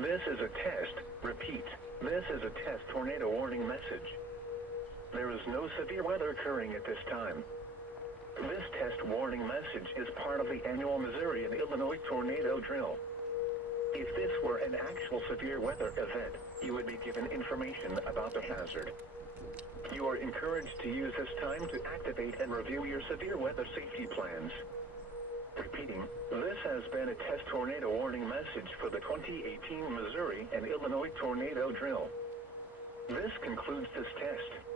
This is a test. Repeat. This is a test tornado warning message. There is no severe weather occurring at this time. This test warning message is part of the annual Missouri and Illinois tornado drill. If this were an actual severe weather event, you would be given information about the hazard. You are encouraged to use this time to activate and review your severe weather safety plans. Repeating, this has been a test tornado warning message for the 2018 Missouri and Illinois tornado drill. This concludes this test.